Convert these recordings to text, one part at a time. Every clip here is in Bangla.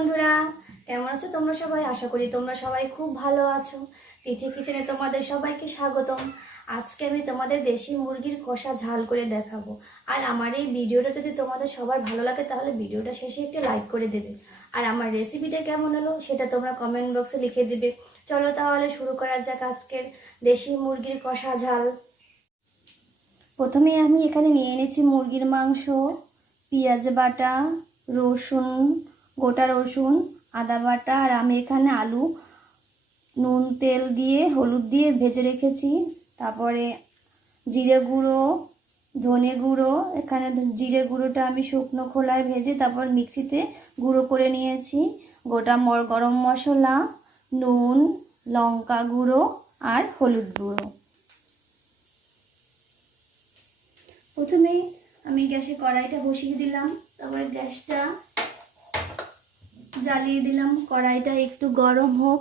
বন্ধুরা, কেমন আছো তোমরা সবাই? আশা করি তোমরা সবাই খুব ভালো আছো। তিথি কিচেনে তোমাদের সবাইকে স্বাগতম। আজকে আমি তোমাদের দেশি মুরগির কষা ঝাল করে দেখাবো। আর আমার এই ভিডিওটা যদি তোমাদের সবার ভালো লাগে তাহলে ভিডিওটা শেষে একটা লাইক করে দেবে। আর আমার রেসিপিটা কেমন হলো সেটা তোমরা কমেন্ট বক্সে লিখে দেবে। চলো তাহলে শুরু করা যাক আজকের দেশি মুরগির কষা ঝাল। প্রথমে আমি এখানে নিয়ে এনেছি মুরগির মাংস, পেঁয়াজ বাটা, রসুন, গোটা রসুন, আদা বাটা, আর আমি এখানে আলু নুন তেল দিয়ে হলুদ দিয়ে ভেজে রেখেছি। তারপরে জিরে গুঁড়ো, ধনে গুঁড়ো, এখানে জিরে গুঁড়োটা আমি শুকনো খোলায় ভেজে তারপর মিক্সিতে গুঁড়ো করে নিয়েছি। গোটা গরম মশলা, নুন, লঙ্কা গুঁড়ো আর হলুদ গুঁড়ো। প্রথমে আমি গ্যাসে কড়াইটা বসিয়ে দিলাম, তারপরে গ্যাসটা জ্বালিয়ে দিলাম। কড়াইটা একটু গরম হোক।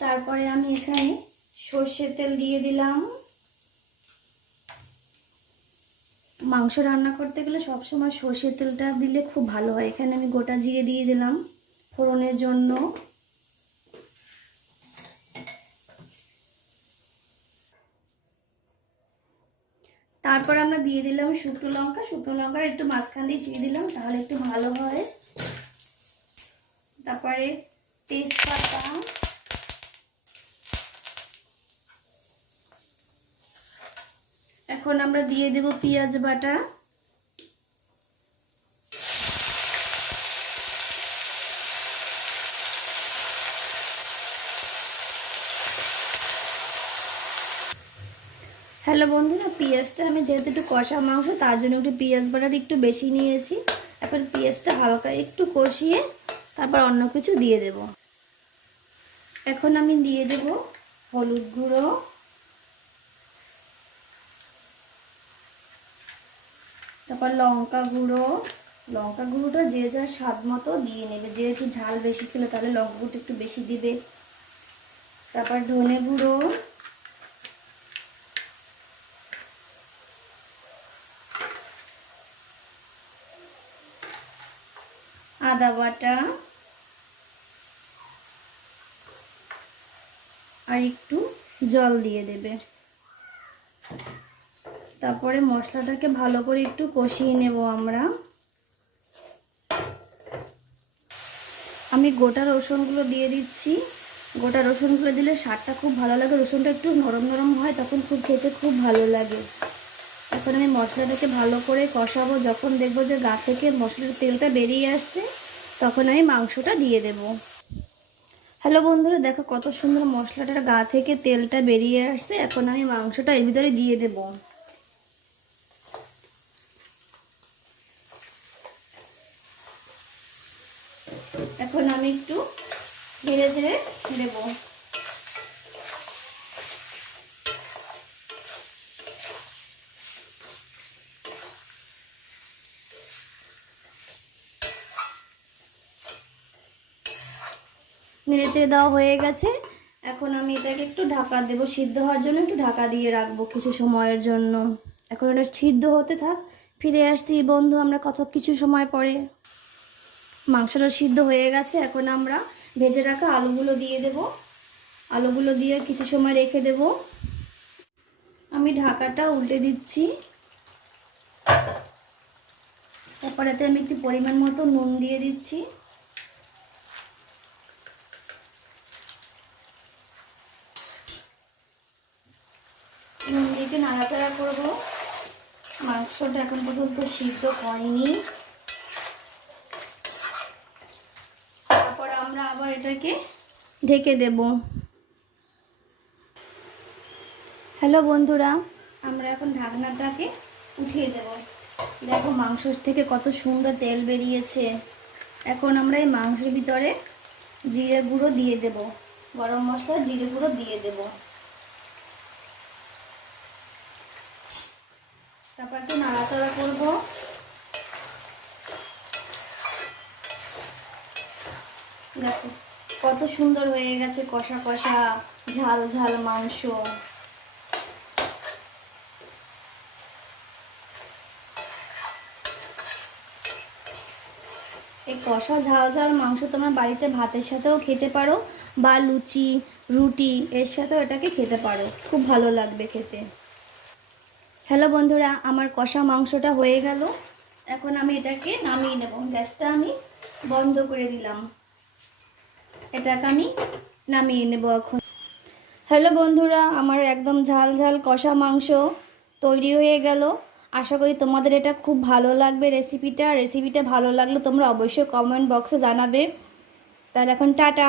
তারপরে আমি এখানে সর্ষের তেল দিয়ে দিলাম। মাংস রান্না করতে গেলে সবসময় সর্ষের তেলটা দিলে খুব ভালো হয়। এখানে আমি গোটা জিরে দিয়ে দিলাম ফোড়নের জন্য। তারপর আমরা দিয়ে দিলাম শুকনো লঙ্কা। শুকনো লঙ্কার একটু মাঝখান দিয়ে চিড়ে দিলাম, তাহলে একটু ভালো হয়। তারপরে তেজপাতা, এখন আমরা দিয়ে দেব পেঁয়াজ বাটা। হ্যালো বন্ধুরা, পেঁয়াজটা আমি যেহেতু একটু কষা মাংস তার জন্য একটু পেঁয়াজ বাটাটা একটু বেশি নিয়েছি। এখন পেঁয়াজটা হালকা একটু কষিয়ে তারপর অন্য কিছু দিয়ে দেব। এখন আমি দিয়ে দেব হলুদ গুঁড়ো, তারপর লঙ্কা গুঁড়ো। লঙ্কা গুঁড়োটা যে যার স্বাদ মতো দিয়ে নেবে, যে একটু ঝাল বেশি খেলে তাহলে লঙ্কা গুঁড়োটা একটু বেশি দিবে। তারপর ধনে গুঁড়ো, আদা বাটা আর একটু জল দিয়ে দেবে। তারপরে মশলাটাকে ভালো করে একটু কষিয়ে নেব আমরা। আমি গোটা রসুনগুলো দিয়ে দিচ্ছি। গোটা রসুনগুলো দিলে স্বাদটা খুব ভালো লাগে, রসুনটা একটু নরম নরম হয় তখন খুব খেতে খুব ভালো লাগে। এখন আমি মশলাটাকে ভালো করে কষাবো। যখন দেখবো যে গা থেকে মশলার তেলটা বেরিয়ে আসছে তখন আমি মাংসটা দিয়ে দেব। হ্যালো বন্ধুরা, দেখো কত সুন্দর মশলাটার গা থেকে তেলটা বেরিয়ে আসছে। এখন আমি মাংসটা এর ভিতরে দিয়ে দেব। এখন আমি একটু ধীরে ধীরে দেব। নেড়েচেড়ে দেওয়া হয়ে গেছে। এখন আমি এটাকে একটু ঢাকা দেব, সিদ্ধ হওয়ার জন্য একটু ঢাকা দিয়ে রাখবো কিছু সময়ের জন্য। এখন এটা সিদ্ধ হতে থাক। ফিরে আসছি বন্ধু আমরা কিছু সময় পরে। মাংসটা সিদ্ধ হয়ে গেছে। এখন আমরা ভেজে রাখা আলুগুলো দিয়ে দেব। আলুগুলো দিয়ে কিছু সময় রেখে দেব। আমি ঢাকাটা উল্টে দিচ্ছি। তারপর এতে আমি একটু পরিমাণ মতো নুন দিয়ে দিচ্ছি। নুন দিয়ে একটু নাড়াচাড়া করবো। মাংসটা এখন পর্যন্ত সিদ্ধ হয়নি। তারপর আমরা আবার এটাকে ঢেকে দেব। হ্যালো বন্ধুরা, আমরা এখন ঢাকনাটাকে উঠিয়ে দেব। দেখো মাংস থেকে কত সুন্দর তেল বেরিয়েছে। এখন আমরা এই মাংসের ভিতরে জিরে গুঁড়ো দিয়ে দেব, গরম মশলা জিরে গুঁড়ো দিয়ে দেব। তারপর একটু নাড়াচাড়া করবো। দেখো কত সুন্দর হয়ে গেছে কষা কষা। ঝাল ঝাল মাংস। এই কষা ঝাল ঝাল মাংস তোমরা বাড়িতে ভাতের সাথেও খেতে পারো বা লুচি রুটি এর সাথেও এটাকে খেতে পারো, খুব ভালো লাগবে খেতে। হ্যালো বন্ধুরা, আমার কষা মাংসটা হয়ে গেল। এখন আমি এটাকে নামিয়ে নেব। গ্যাসটা আমি বন্ধ করে দিলাম। এটাকে আমি নামিয়ে নেব এখন। হ্যালো বন্ধুরা, আমার একদম ঝাল ঝাল কষা মাংস তৈরি হয়ে গেল। আশা করি তোমাদের এটা খুব ভালো লাগবে রেসিপিটা ভালো লাগলে তোমরা অবশ্যই কমেন্ট বক্সে জানাবে। তাহলে এখন টাটা।